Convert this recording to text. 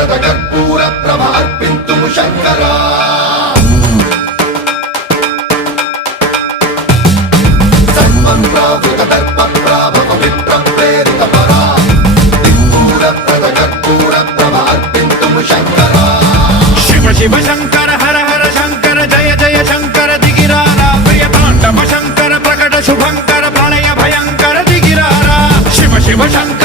प्रद कर्पूर प्रभ अर्पिन्तुं शङ्करा सर्वप्रावृत दर्प प्राभव विप्रप्रेरित परा दिक्पूर प्रद कर्पूर प्रभ अर्पिन्तुं शङ्करा शिव शिव शङ्कर हर हर शङ्कर जय जय शङ्कर दिगिरारा प्रिय ताण्डव शङ्कर प्रकट शुभङ्कर प्रणय भयङ्कर दिगिरारा शिव शिव शङ्कर